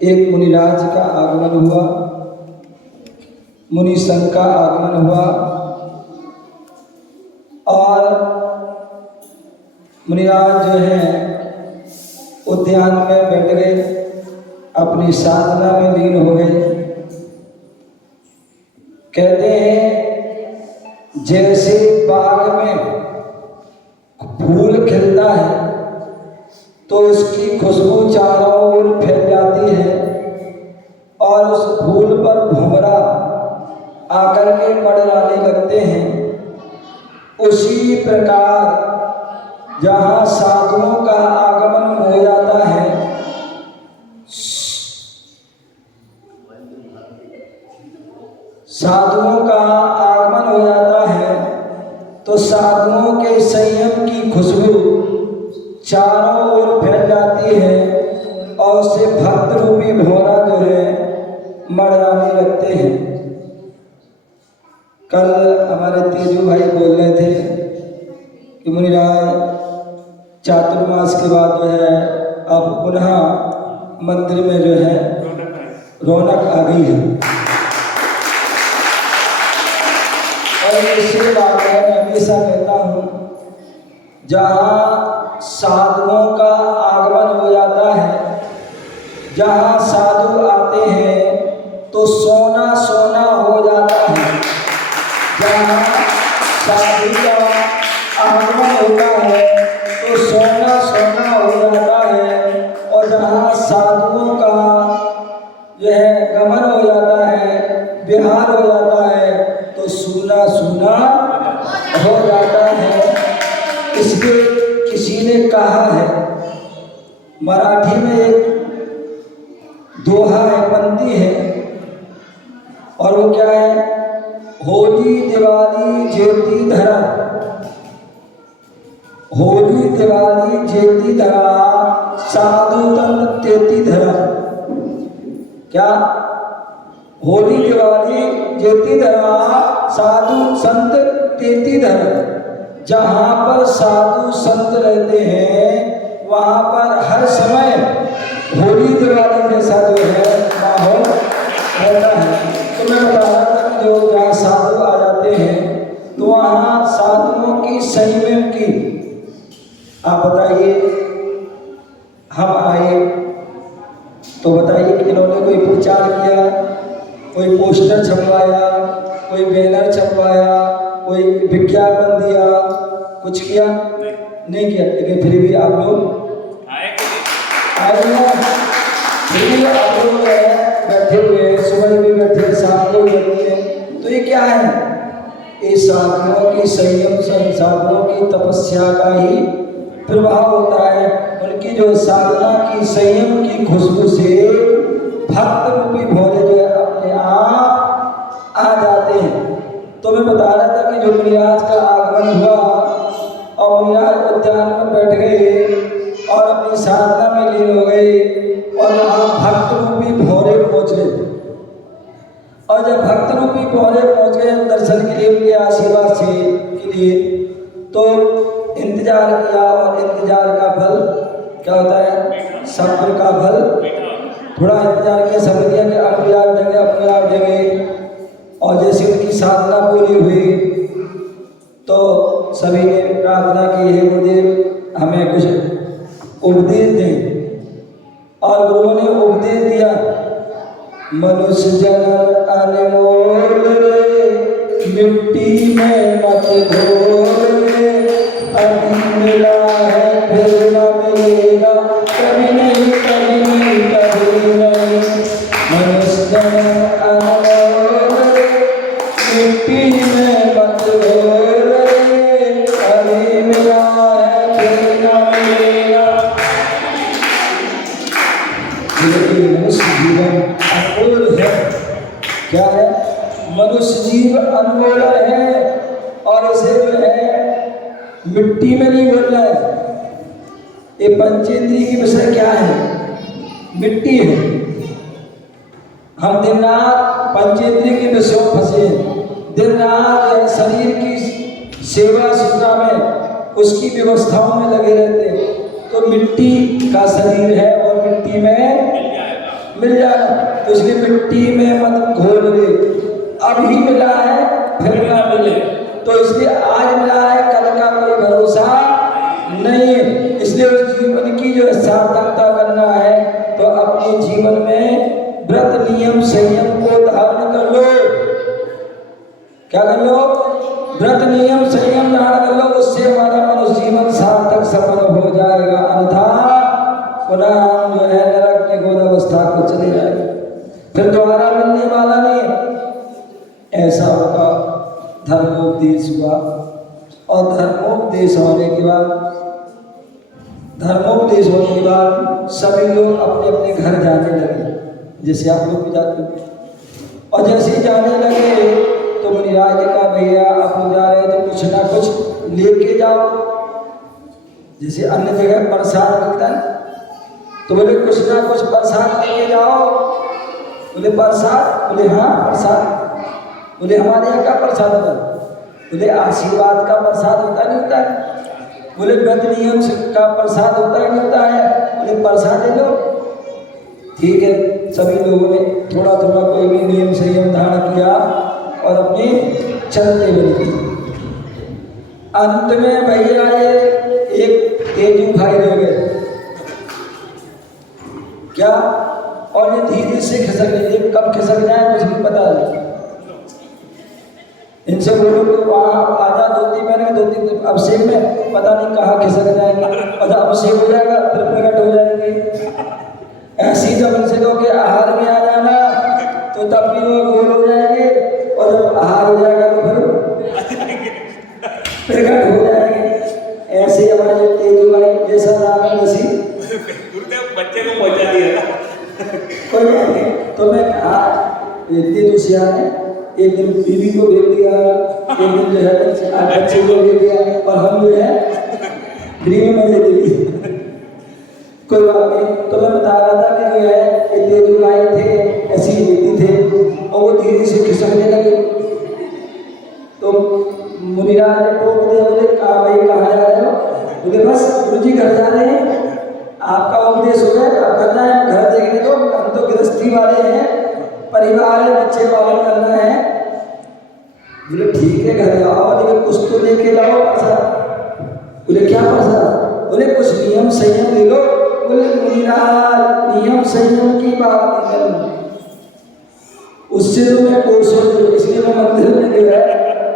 एक मुनिराज का आगमन हुआ, मुनि संघ का आगमन हुआ और मुनिराज जो है उद्यान में बैठ गए, अपनी साधना में लीन हो गए। कहते हैं जैसे बाग में फूल खिलता है तो उसकी खुशबू चारों ओर फैल जाती है और उस फूल पर भंवरा आकर के मंडराने लगते हैं, उसी प्रकार जहाँ साधुओं का आगमन हो जाता है, साधुओं का आगमन हो जाता है तो साधुओं के संयम की खुशबू चारों ओर फैल जाती है और उससे भक्त रूपी भंवरा जो है मंडराने लगते हैं। कल हमारे तेजू भाई बोल रहे थे कि मुनिराज चातुर्मास के बाद जो है अब पुनः मंदिर में जो है रौनक आ गई है। और इसी बात है, मैं हमेशा कहता हूँ, जहाँ साधुओं का आगमन हो जाता है, जहाँ साधु आते हैं तो सोना सोना हो जाता है। जहाँ साधु का आगमन होता है तो सोना सोना हो जाता है और जहाँ साधुओं का जो है गमन हो जाता है, विहार हो जाता है तो सूना सूना हो जाता है। इसलिए किसी ने कहा है, मराठी में एक दोहा है, पंक्ति है, और वो क्या है? होली दिवाली जेती धरा, होली दिवाली जेती धरा, साधु तंत्र तेती धरा। क्या? होली दिवाली जेती धरा, साधु संत तेती धरा। जहाँ पर साधु संत रहते हैं वहाँ पर हर समय होली दिवाली जैसा जो है माहौल रहता है। तो मैं बता रहा था कि जो जहाँ साधु आ जाते हैं तो वहाँ साधुओं की संयम की, आप बताइए, हम आए तो बताइए कि इन्होंने कोई प्रचार किया, कोई पोस्टर छपवाया, कोई बैनर छपवाया, कोई विज्ञापन दिया, कुछ किया? नहीं किया। लेकिन फिर भी आप लोग आए, फिर भी आप लोग बैठे हुए, सुबह भी बैठे, शाम को भी बैठे। तो ये क्या है? ये साधुओं की संयम, साधुओं की तपस्या का ही प्रभाव होता है। उनकी जो साधना की संयम की खुशबू से भक्त रूपी भोले जो है अपने आप आ जाते हैं। तो मैं बता रहा था कि जो मुनिराज का आगमन हुआ और मुनिराज उद्यान में बैठ गए और अपनी साधना में लीन हो गए और वहाँ भक्त रूपी भौरे पहुँच गए। और जब भक्त रूपी भौरे पहुँच गए दर्शन के लिए, उनके आशीर्वाद से के लिए, तो इंतजार किया और इंतजार का फल क्या होता है? सब्र का फल। थोड़ा इंतजार किया, सब्र किया कि अपने आप देंगे, अपने आप देंगे। और जैसे उनकी साधना पूरी हुई तो सभी ने प्रार्थना की, हे गुरुदेव हमें कुछ उपदेश दें। और गुरुओं ने उपदेश दिया, मनुष्य जन्म अनमोल रे, मिट्टी में मत घोल रे, अभी मिला है फिर न मिलेगा, कभी नहीं कभी नहीं कभी नहीं। मनुष्य जन्म अनमोल रे, मिट्टी में मत घोल रे, अभी मिला है फिर न मिलेगा। मनुष्य जीवन अनमोल है। क्या है? मनुष्य जीव अनमोल है और इसे जो है मिट्टी में नहीं घोलना है। ये पंचेंद्रिय की विषय क्या है? मिट्टी है। हम दिन रात पंचेंद्रिय के विषयों में फंसे हैं। दिन रात शरीर की सेवा सुचना में, उसकी व्यवस्थाओं में लगे रहते हैं। तो मिट्टी का शरीर है और मिट्टी में मिल जाना। तो इसलिए मिट्टी में मत घोल दे, अभी मिला है फिर ना मिले। तो इसलिए आज मिला है, कल का कोई भरोसा नहीं है। इसलिए उस जीवन की जो सार्थकता करना है तो अपने जीवन में व्रत नियम संयम को धारण कर लो। क्या कर लो? व्रत नियम संयम धारण कर लो। उससे हमारा मनुष्य जीवन सार्थक सफल हो जाएगा, अन्यथा पुनः हम जो है नरक की गोद अवस्था को चले जाएंगे, फिर दोबारा मिलने वाला नहीं है। ऐसा होगा। धर्मोपदेश हुआ और धर्मोपदेश होने के बाद सभी लोग अपने अपने घर जाने लगे, जैसे आप लोग भी जाते हो। और जैसे ही जाने लगे तो मुनिराज ने कहा, भैया आप लोग जा रहे हैं तो कुछ ना कुछ लेके जाओ। जैसे अन्य जगह प्रसाद मिलता है तो बोले कुछ ना कुछ प्रसाद लेके जाओ। बोले प्रसाद? बोले हाँ प्रसाद। बोले हमारे यहाँ का प्रसाद होता है? बोले आशीर्वाद का प्रसाद होता नहीं होता है? बोले व्रत नियम का प्रसाद होता है नहीं होता है? बोले प्रसाद ले लो। ठीक है, सभी लोगों ने थोड़ा थोड़ा कोई भी नियम संयम धारण किया और अपने चलते बने। अंत में भैया ये एक तेजू भाई रह गए। क्या? और ये धीरे से खिसक गए। कब खिसक जाए कुछ नहीं पता नहीं। इनसे बोलो कि वहाँ आजा धोती मैंने धोती अभिषेक में पता नहीं कहाँ खिसक जाएंगे, और जब अभिषेक हो जाएगा फिर प्रकट हो जाएंगे। ऐसी जब इनसे कहो कि आहार में आ जाना तो तब भी वो गोल हो जाएंगे, और जब आहार हो जाएगा तो फिर प्रकट हो जाएंगे। ऐसे हमारे तेजू भाई जैसा नाम वैसी बच्चे को पहुंचा दिया कोई बात नहीं। तो मैं कहा इतने तो सियार है, एक दिन बीवी को भेज दिया, एक दिन जो है बच्चे को भेज दिया, और हम जो है फ्री में मजे दे दिए। कोई बात नहीं। तो मैं बता रहा था कि जो है इतने जो आए थे ऐसी बेटी थे और वो धीरे से खिसकने लगे। तो मुनिराज ने टोक दिया, बोले कहाँ भाई कहाँ जा रहे हो? बोले बस गुरुजी घर जा रहे हैं, आपका उपदेश हो गया, अब करना है घर देखने दो, हम तो गृहस्थी वाले हैं, परिवार है, बच्चे पालन करना है। बोले ठीक है घर जाओ, लेकिन कुछ तो लेके जाओ प्रसाद। बोले क्या प्रसाद? बोले कुछ नियम संयम ले लो। बोले मुनिराज नियम संयम की बात नहीं करना, उससे तो मैं कोसों दूर, इसलिए मैं मंदिर में जो है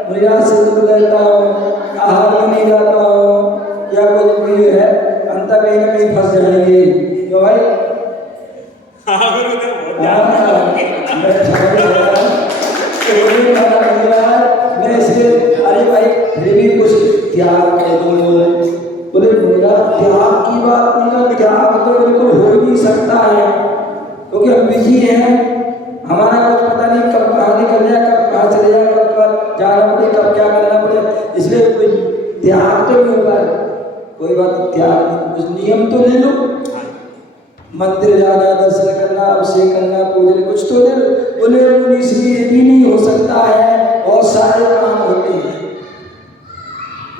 मुनिराज से दूर रहता हूँ, आहार में नहीं जाता हूँ, या कुछ भी जो है अंत कहीं ना कहीं फंस जाएंगे। क्यों भाई? मैं इसलिए अरे भाई फिर भी कुछ त्याग कर दो। बोले मेरा त्याग की बात नहीं कर, त्याग तो बिल्कुल हो ही नहीं सकता है, क्योंकि हम बिजी हैं, हमारा कुछ पता नहीं कब कहाँ निकल जाए, कब कहाँ चले जाए, कब जाना पड़े, कब क्या करना पड़े, इसलिए कोई त्याग तो नहीं होगा। कोई बात त्याग नहीं, कुछ नियम तो ले लो, मंदिर जाना, दर्शन करना, अभिषेक करना, पूजन कुछ तो ले लो। बोले इसलिए भी नहीं हो सकता है, बहुत सारे काम होते हैं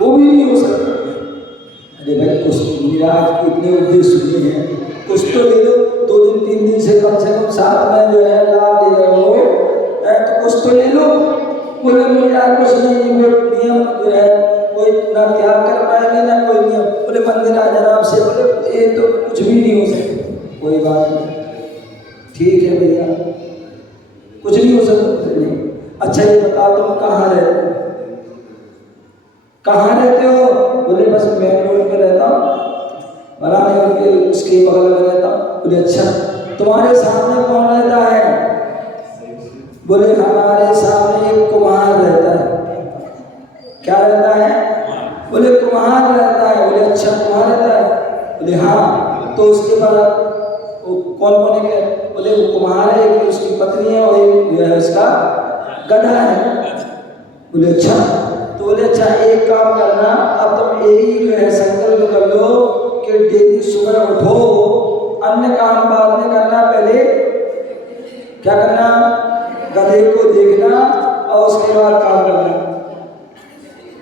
वो भी नहीं हो सकता। अरे भाई कुछ मुनिराज के इतने उद्देश्य सुने हैं, कुछ तो ले लो। 2 दिन 3 दिन से कम साथ में जो है लाभ ले रहे हो, तो कुछ तो ले लो। बोले मुनिराज कुछ नहीं, नियम जो है कोई ना त्याग कर पाएंगे ना कोई नियम। बोले मंदिर आ जाना आपसे, बोले ये तो कुछ भी नहीं हो सकता। कोई बात नहीं, ठीक है भैया, कुछ नहीं हो सकता नहीं। अच्छा ये बताओ तुम कहाँ रहते हो? कहाँ रहते हो? बोले बस मेन रोड पे रहता हूँ, बनाने उनके उसके बगल में रहता हूँ। बोले अच्छा तुम्हारे सामने कौन रहता है? बोले हमारे सामने एक कुम्हार रहता है। क्या रहता है? बोले कुम्हार रहता है। बोले अच्छा कुम्हार रहता है? बोले हाँ। तो उसके बाद कौन कौन है? बोले वो कुम्हार है, एक उसकी पत्नी है और एक जो है उसका गधा है। बोले अच्छा। तो बोले अच्छा एक काम करना, अब तुम यही जो है संकल्प कर लो कि डेली सुबह उठो, अन्य काम बाद में करना, पहले क्या करना? गधे को देखना और उसके बाद काम करना।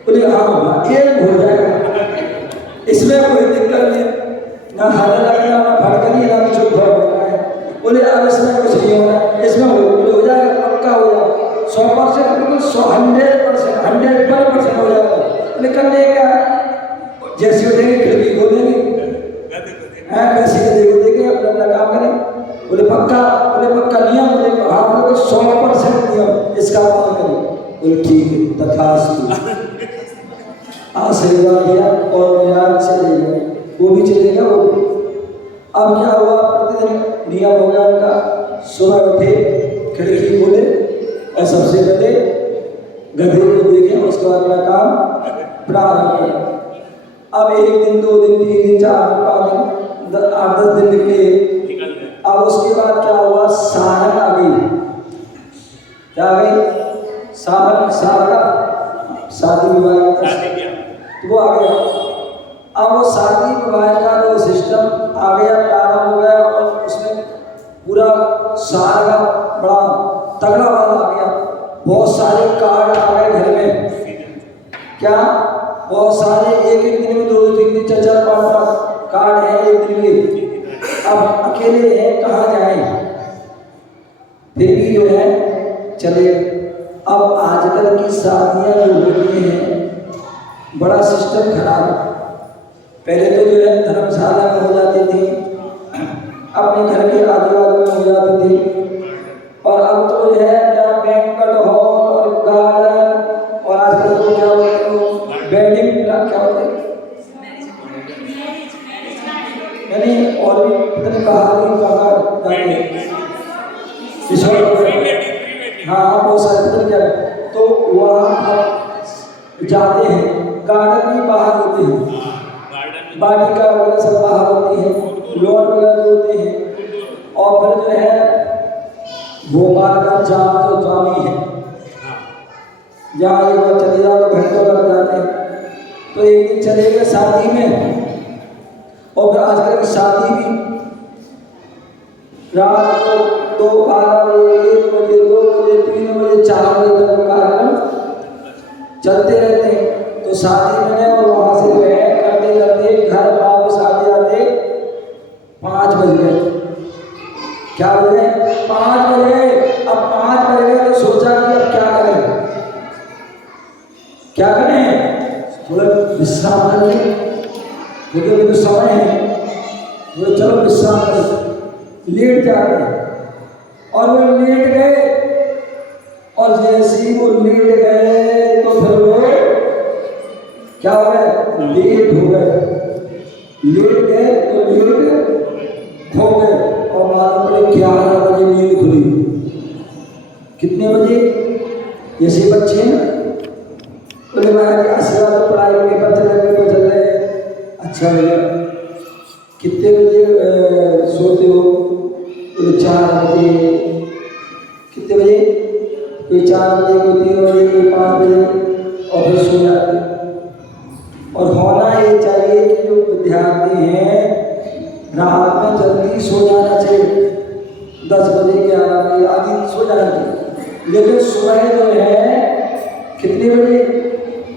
बोले हाँ एक हो जाएगा, इसमें कोई दिक्कत नहीं, ना हल लगना, ना भड़कनी, ना कुछ होना है। बोले अब इसमें कुछ नहीं होना, इसमें हो जाएगा, पक्का हो जाएगा 100%, बिल्कुल 100% हो जाएगा। बोले करने क्या, जैसे उठेंगे खिड़की खोलेंगे, कैसे देखो देखे अपना अपना काम करें। बोले पक्का, बोले पक्का नियम, बोले हाँ, बोले 100% नियम, इसका पालन करें। बोले ठीक है, तथास्तु। आशीर्वाद दिया और विराट चले गए, वो भी चले गया वो भी। अब क्या हुआ, प्रतिदिन नियम हो गया उनका, सुबह उठे खिड़की खोले और सबसे पहले गधे को देखे, उसके बाद अपना काम प्रारंभ किया। अब 1 दिन 2 दिन 3 दिन 4 दिन 5 दिन 8-10 दिन निकले। अब उसके बाद क्या हुआ, सारन आ गई। क्या आ गई, सारन, शादी विवाह, तो वो आ गया। अब वो शादी विवाह का जो सिस्टम आ गया, प्रारंभ हो गया, और उसमें पूरा साल का बड़ा तगड़ा वाला आ गया। बहुत सारे कार्ड आ गए घर में, क्या बहुत सारे, एक दिन में 2 दिन 3 दिन 4 5 कार्ड है एक दिन में। अब अकेले हैं, कहाँ जाए, फिर भी जो है चले। अब आजकल की शादियाँ जो होती हैं, बड़ा सिस्टम खराब है। पहले तो जो है धर्मशाला में हो जाती थी, अपने घर के आजू बाजू में हो जाती थी, और अब तो जो है क्या बैंक्वेट हॉल और गार्डन, और आजकल तो क्या बोलते हैं वेडिंग, क्या बोलते हैं यानी, और भी इतने बाहर जाते हैं, हाँ बहुत सारे पता क्या है, तो वहाँ जाते हैं। गार्डन भी बाहर होते हैं, वाटिका वगैरह सब बाहर होती है, लॉन वगैरह जो होते हैं। और फिर जो है भोपाल का जाम जो स्वामी है, जहाँ एक बार चले जाओ तो घंटों लग जाते हैं। तो एक दिन चले गए शादी में, और फिर आजकल की शादी भी रात को 2 12 बजे 1 बजे 2 बजे 3 बजे 4 बजे तक कार्यक्रम चलते रहते हैं। तो शादी में और वहाँ से जो है करते करते घर वापस आते आते 5 बज गए। क्या हो गए, 5 बजे। अब 5 बज गए तो सोचा कि अब क्या करें, क्या करें, थोड़ा विश्राम कर लें, क्योंकि अभी तो समय है, तो चलो विश्राम करें, लेट जाते। और वो लेट गए, और जैसे ही वो लेट गए तो फिर वो क्या हो गए, लेट हो गए। लेट गए तो लेट हो गए, और मालूम पड़े 11 बजे नींद खुली। कितने बजे, जैसे बच्चे हैं बोले महाराज आशीर्वाद तो पढ़ाई पेपर चल रहे हैं, अच्छा भैया कितने बजे सोते हो, बोले 4 बजे। कितने बजे, कोई 4 बजे, कोई 3 बजे, कोई 5 बजे, और फिर सो जाते। और होना ये चाहिए कि जो विद्यार्थी हैं रात में जल्दी सो जाना चाहिए, 10 बजे 11 बजे आदि सो जाना चाहिए। लेकिन सुबह जो है कितने बजे,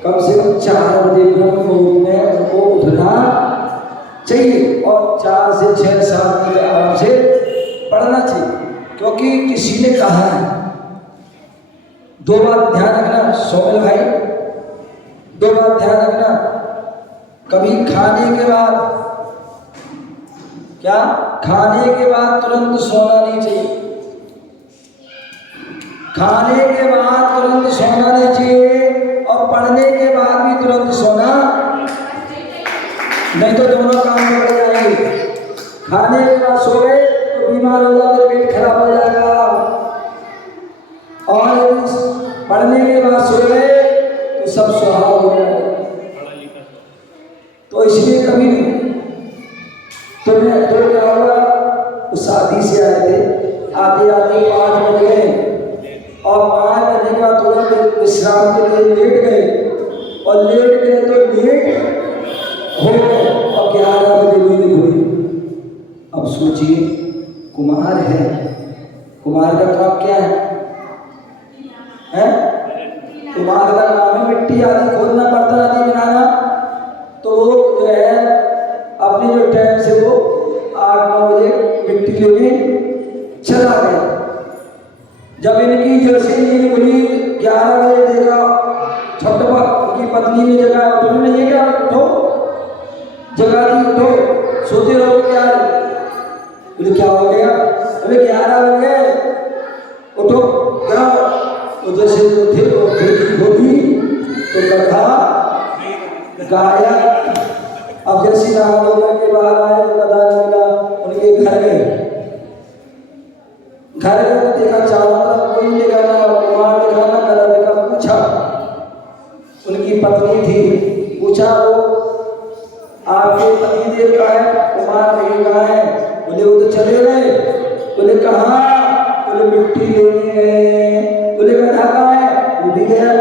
कम से कम 4 बजे ब्रह्म मुहूर्त में उनको उठना चाहिए, और 4 से 6 7 बजे आराम से पढ़ना चाहिए। क्योंकि किसी ने कहा है, 2 बात ध्यान रखना सोमेल भाई, 2 बात ध्यान रखना, कभी खाने के बाद, क्या खाने के बाद तुरंत सोना नहीं चाहिए, खाने के बाद तुरंत सोना नहीं चाहिए, और पढ़ने के बाद भी तुरंत सोना नहीं, तो दोनों काम कर जाएंगे। खाने के बाद सो गए तो बीमार हो जाते, पेट खराब हो जाएगा, और पढ़ने के बाद सो गए तो सब सुहाग हो जाएगा। तो इसलिए कभी भी तो मैं तो क्या हुआ, उस शादी से आए थे, आते आते 5 बज गए, और 5 बजे के बाद थोड़ा देर विश्राम के लिए लेट गए, और लेट गए तो लेट हो गए, और 11 बजे नींद खुली। अब सोचिए, कुम्हार है, कुम्हार का काम क्या है, कुम्हार का काम है मिट्टी आदि खोदना, बर्तन आदि बनाना। तो जो है अपने जो टाइम से वो 8-9 बजे मिट्टी लेने जब इनकी जैसे नींद खुली 11 बजे देखा छठवा की पत्नी ने जगाया, उन्होंने ये क्या उठो, जगा दी, उठो सोते रहो क्या? बोले क्या हो गया? बोले 11 हो गए, उठो क्या? वो जैसे उठे और खिड़की खोली तो गधा गायब। अब जैसे नहा धोकर के बाहर आए तो गधा नहीं मिला, उनके घर गए। घर में देखा चारों तरफ कोई देखा ना, कुमार देखा ना, गधा देखा। पूछा, उनकी पत्नी थी, पूछा वो आपके पति देव का है? कुमार नहीं कहा है। बोले वो तो चले गए। बोले कहाँ? बोले मिट्टी लेने गए। बोले गधा कहाँ है? वो भी गया।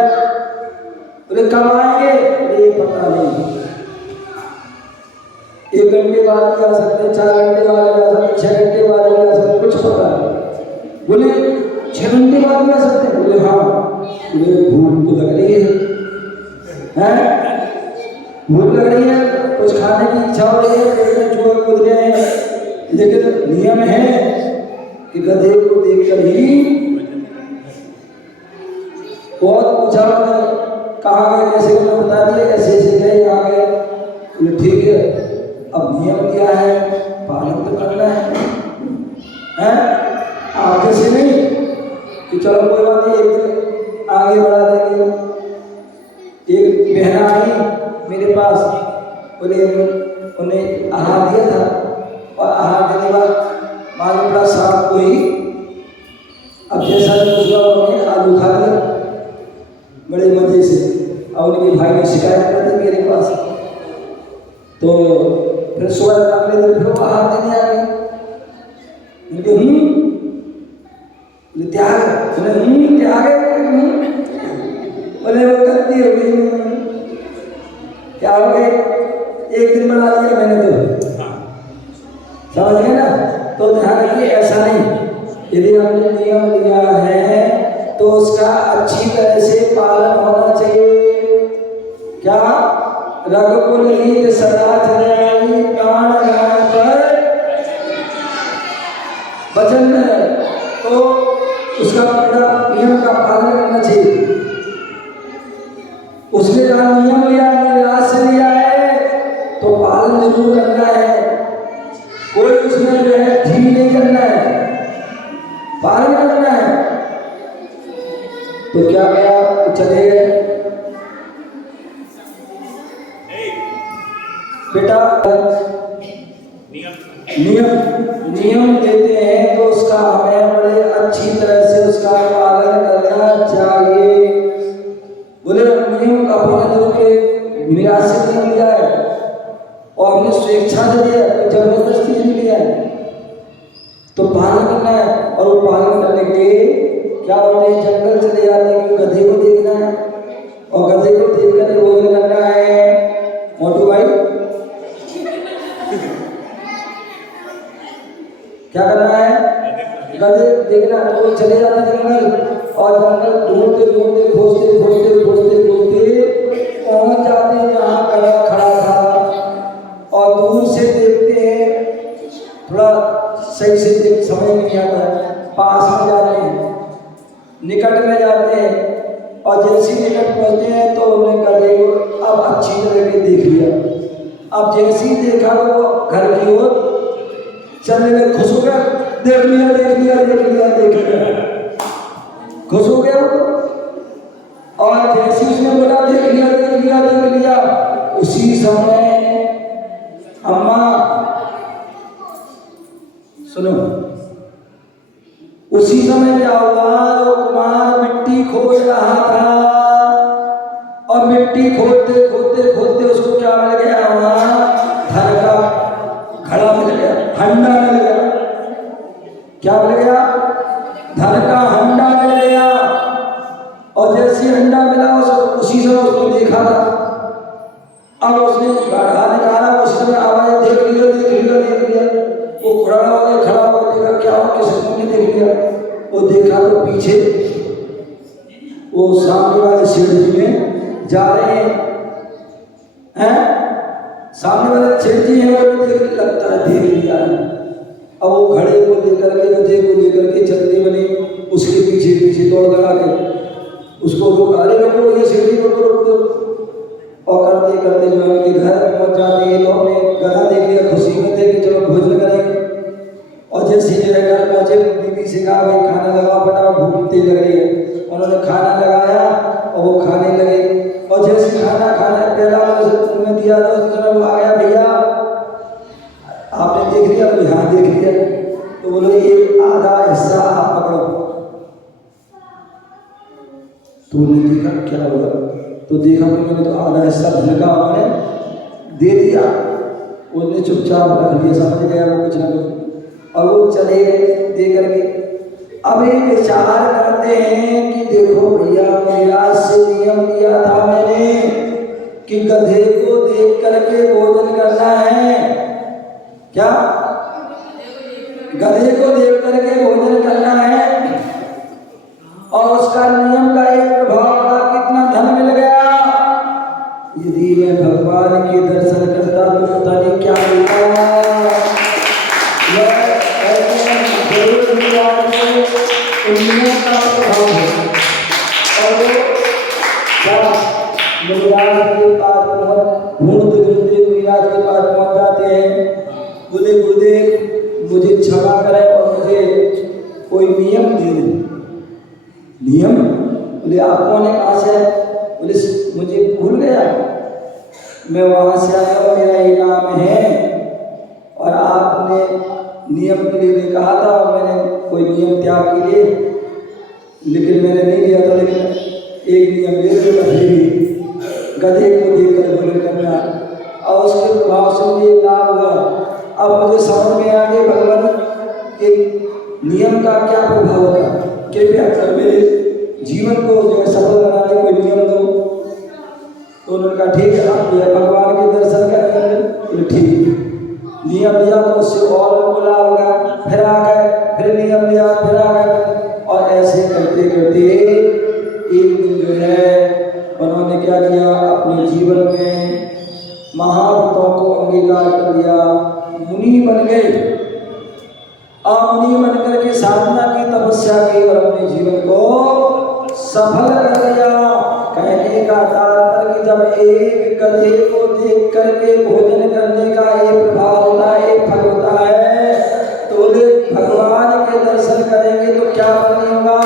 बोले कब आएंगे? बोले पता नहीं, 1 घंटे बाद भी आ सकते, 4 घंटे बाद भी आ सकते, 6 घंटे बाद भी आ सकते, कुछ पता नहीं। बोले 6 घंटे बाद भी आ सकते हैं? बोले हाँ। बोले भूख तो लग रही है, भूख लग रही है, कुछ खाने की इच्छा हो रही है, पेट में चूहे कूद रहे हैं, लेकिन नियम है कि गधे को देखकर ही बहुत पूछा, कहाँ गए, कैसे गए, बता दिए, ऐसे ऐसे गए, आ गए। बोले ठीक है, अब नियम दिया है, पालन तो करना है? आप जैसे नहीं कि चलो कोई बात नहीं, एक दिन आगे बढ़ा देंगे। एक बहना आई मेरे पास, बोले उन्हें आहार दिया था और आहार देने के बाद मालूम पड़ा सांप को ही, अब जैसा दूसरा उन्होंने आलू खा लिया बड़े मजे से। और उनके भाई ने शिकायत कर दी मेरे पास, तो फिर सुबह अगले दिन फिर वो आहार देने आ गए। त्याग, त्याग बोले वो गलती हो गई, क्या हो गई, एक दिन बना दिया मैंने, तो समझ गए ना? तो ध्यान रखिए, ऐसा नहीं, यदि हमने नियम लिया है तो उसका अच्छी तरह से पालन होना चाहिए। क्या? रघुकुल रीत सदा चलाई, प्राण गाय पर वचन है, तो उसका पूरा नियम का पालन करना चाहिए। उसने जहाँ नियम लिया है, निराश से लिया है, तो पालन जरूर करना है। कोई उसमें जो है ढील नहीं करना है, पालन करना है। तो क्या गया, चले गए बेटा। नियम देते हैं तो उसका हमें बड़े अच्छी तरह से उसका पालन करना चाहिए। बोले नियम का पालन जरूर, निराश से नियम लिया है और हमने स्वेच्छा से दिया है, जबरदस्ती नहीं लिया है, तो पालन करना है। और वो पालन करने के क्या होते हैं, जंगल चले जाते हैं, गधे को देखना है और गधे को देख कर भोजन करना है। मोटू भाई क्या करना है, गधे देखना, तो चले जाते जंगल और जंगल ढूंढते ढूंढते खोजते खोजते खोजते खोजते पहुंच जाते हैं जहाँ गधा खड़ा था, और दूर से देखते हैं, थोड़ा सही से देख समझ नहीं आता है, पास में जाते हैं, निकट में जाते हैं, और जैसे निकट पहुंचते हैं तो उन्हें गधे को अब अच्छी तरह से देख लिया। अब जैसे ही देखा वो घर की ओर चलने में खुश हो गया, देख लिया देख लिया देख लिया देख लिया, खुश हो गया वो। और जैसे उसने बोला देख लिया देख लिया देख लिया, उसी समय अम्मा सुनो, उसी समय क्या हुआ, वो कुमार मिट्टी खोज रहा था और मिट्टी खोदते खोदते खोदते उसको क्या मिल गया, वहां धन का घड़ा मिल गया, हंडा मिल गया। क्या मिल गया? धन का हंडा मिल गया। और जैसे हंडा मिला उसी समय उसको देखा था। अब उसने घड़ा निकाला, उस समय आवाज देख लिया देख लिया देख लिया, वो खड़ा हो गया, खड़ा हो गया, देखा क्या हो, किसने देख लिया, वो देखा तो पीछे वो सामने वाले सेठ जी में जा रहे हैं, सामने वाले सेठ जी हैं, वो देख लगता है देख लिया। अब वो घड़े को लेकर के, गधे को लेकर के चलते बने उसके पीछे दौड़ लगा के उसको रोक, अरे रोको ये सीढ़ी रोको रोको। और करते करते जो है उनके घर पहुंच जाते हैं। तो हमने गधा देख लिया, खुशी में थे कि चलो भोजन करेंगे। और जैसे जो है घर पहुंचे, बीवी से कहा भाई खाना लगाओ बेटा, भूख तेज लग रही है। उन्होंने खाना लगाया और वो खाने लगे। और जैसे खाना पहला उन्होंने दिया तो वो आ गया, भैया आपने देख लिया? बोले हाँ देख लिया। तो बोले ये आधा हिस्सा आप पकड़ो। तो उन्होंने देखा क्या हुआ, तो देखा कि मैंने तो आधा हिस्सा धन का उन्होंने दे दिया। उन्होंने चुपचाप रख लिया, समझ गया वो कुछ ना कुछ, और वो चले गए दे करके। अब ये विचार करते हैं कि देखो भैया मेरा से नियम दिया था मैंने कि गधे को देख करके भोजन करना है। क्या? गधे को देख करके भोजन करना है। और उसका नियम का एक प्रभाव पड़ा, कितना धन मिल गया। यदि मैं भगवान के दर्शन करता तो पता नहीं क्या मिलता। नियम का प्रभाव है। और मुनिराज के पास ढूंढते ढूंढते मुनिराज के पास पहुंच जाते हैं। बोले गुरुदेव मुझे क्षमा करें और मुझे कोई नियम दे दें। नियम? बोले आप कौन है, कहाँ से है? बोले मुझे भूल गया, मैं वहाँ से आया हूँ, मेरा ये नाम है और आपने नियम के लिए कहा था और मैंने कोई नियम त्याग किए, लेकिन मैंने नहीं लिया था। लेकिन एक नियम ले लिया, गधे को देखकर भोजन करना। और उसके प्रभाव से मुझे लाभ हुआ। अब मुझे समझ में आ गई भगवान के नियम का क्या प्रभाव होता है। कृपया कर मेरे जीवन को जो है सफल बनाने कोई नियम दो। तो उन्होंने कहा ठीक है, आप भगवान के दर्शन करेंगे। ठीक, नियम लिया तो उससे और बोला होगा, फिर आ गए, फिर नियम लिया, फिर आ गए। और ऐसे करते करते एक दिन जो है उन्होंने क्या किया, अपने जीवन में महाव्रतों को अंगीकार कर लिया, मुनि बन गए। मुनि बन करके साधना की, तपस्या की और अपने जीवन को सफल कर लिया। कहने का तात्पर्य कि जब एक गधे को देख करके भोजन करने का एक प्रभाव होता है, एक फल होता है, तो भगवान के दर्शन करेंगे तो क्या फल होगा।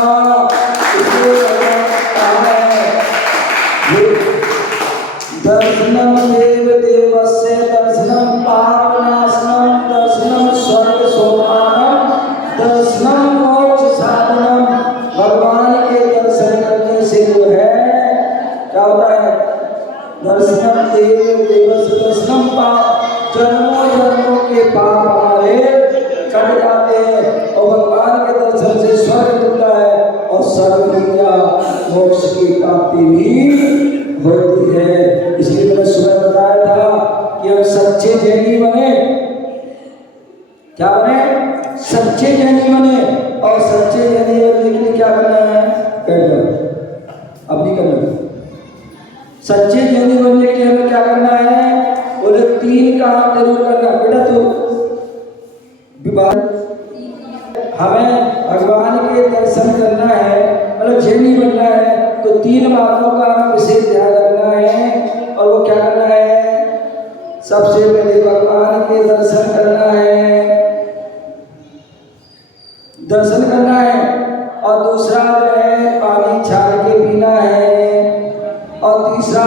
दर्शनम देव देवस्य दर्शनम पापनाशनम दर्शनम स्वर्ग सोपानम दर्शनम मोक्ष साधनम। भगवान के दर्शन करने से जो है क्या होता है, दर्शनम देव देवस्य दर्शनम पाप, जन्मों जन्मों के पाप हमारे कट जाते हैं और भगवान के दर्शन से स्वर्ग मिलता है और स्वर्ग या मोक्ष की प्राप्ति भी होती है। इसलिए मैंने सुबह बताया था कि हम सच्चे जैनी बने। क्या बने? सच्चे जैनी बने। और सच्चे जैनी बनने के लिए क्या करना है? बैठ जाओ, अब नहीं करना। सच्चे जैनी बनने के लिए हमें क्या करना है? बोले 3 काम जरूर करना। बेटा तो विवाह, हमें भगवान के दर्शन करना है, मतलब जैनी बनना है, तो 3 बातों का हमें विशेष ध्यान रखना है। और वो क्या करना है? सबसे पहले भगवान के दर्शन करना है, दर्शन करना है। और दूसरा जो है पानी छान के पीना है। और तीसरा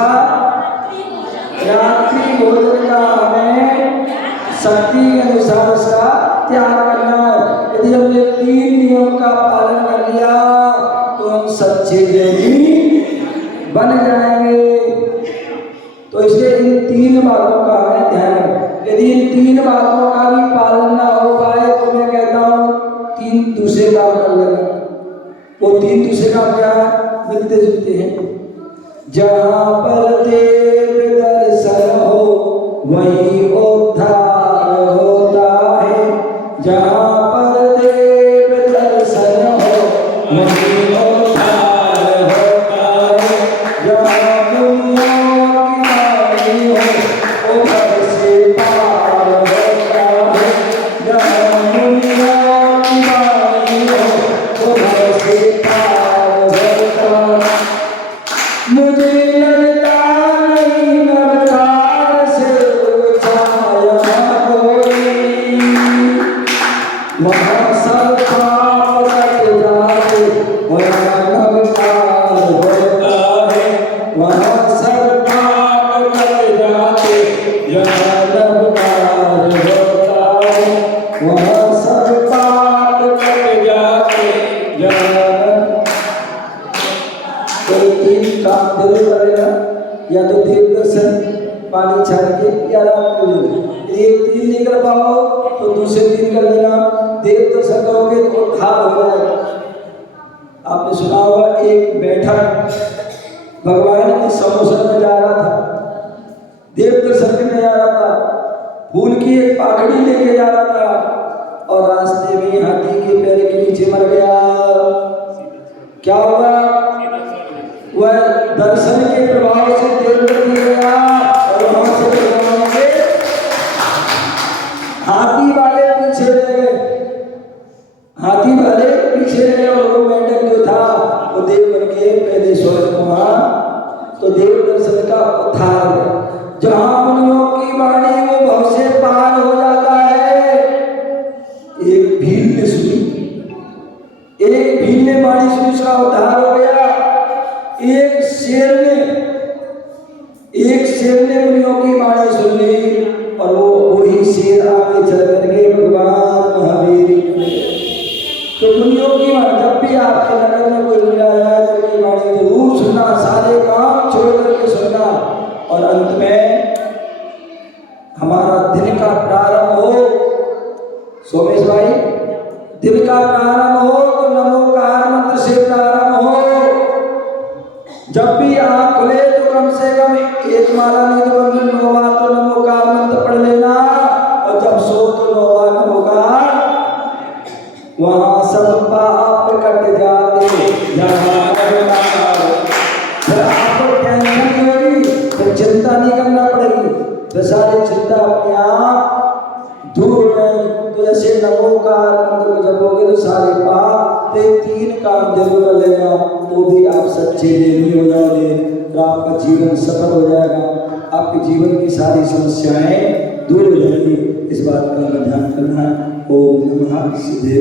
रात्रि भोजन का हमें शक्ति के अनुसार उसका त्याग करना है। यदि हमने 3 नियम का पालन कर लिया तो हम सच्चे जैनी बन जाएंगे। तो इसलिए इन 3 बातों का हमें ध्यान रखें। यदि इन 3 बातों का भी पालन ना हो पाए तो मैं कहता हूँ 3 दूसरे काम कर लेना। वो 3 दूसरे काम क्या है? मिलते जुलते हैं। जहाँ पर देव दर्शन हो वहीं उद्धार होता है। जहाँ पर देव दर्शन हो वहीं उद्धार होता है। जहाँ दुनिया की नाई हो वो घर से पार होता है। जहाँ दुनिया की नाई हो वो घर से पार सब पाप कट जाते, वहाँ नवकार होता है, वहाँ सब पाप कट जाते, जहाँ नवकार होता है, वहाँ सब पाप कट जाते, जहाँ कोई तीन काम जरूर करेगा, या तो देव दर्शन पानी छाड़ के, या रात को एक दिन नहीं कर पाओ तो दूसरे दिन कर देना। देव दर्शन करोगे तो उद्धार हो जाएगा। आपने सुना होगा, एक बैठक भगवान के समुद्र में जा रहा था, देव दर्शन करने जा रहा था, फूल की एक पाखड़ी लेके जा रहा था और रास्ते में हाथी के पैर के नीचे मर गया। क्या हुआ? वह दर्शन के प्रभाव से देवलोक में गया और वहां से भगवान के हाथी वाले पीछे रह गए, हाथी वाले पीछे रह गए और वो मेंढक जो था वो देव बन के पहले स्वर्ग में वहां। तो देव दर्शन का उद्धार है। जहां मुनियों की वाणी वो भव से पार हो जाता है। एक भील ने सुनी, एक भील ने वाणी सुनी, उसका उद्धार हो गया। एक शेर ने मुनियों की वाणी सुन ली और वो वही शेर आगे चल करके भगवान महावीर तो मुनियों की वाणी, जब भी आपके नगर में कोई मुनि आया तो उनकी वाणी जरूर सुनना, सारे काम छोड़ करके सुनना। और अंत में हमारा दिन का प्रारंभ हो, सोमेश भाई, दिन का प्रारंभ हो तो नमोकार मंत्र से प्रारंभ हो। जब भी आँख खुले तो कम से कम एक माला नहीं तो कम से कम 9 बार तो नमोकार मंत्र पढ़ लेना, और जब सो तो 9 बार नमोकार। वहाँ सब पाप कट जाते, फिर आपको टेंशन नहीं होगी, फिर चिंता नहीं करना पड़ेगी, फिर सारी चिंता अपने आप दूर हो जाएगी। तो जैसे नमोकार मंत्र को जपोगे तो सारे पाप, तो 3 काम जरूर कर लेना, तो भी आप सच्चे देवी हो जाओगे, तो आपका जीवन सफल हो जाएगा, आपके जीवन की सारी समस्याएं दूर हो जाएंगी। इस बात का ध्यान करना। ओम नमः शिवाय।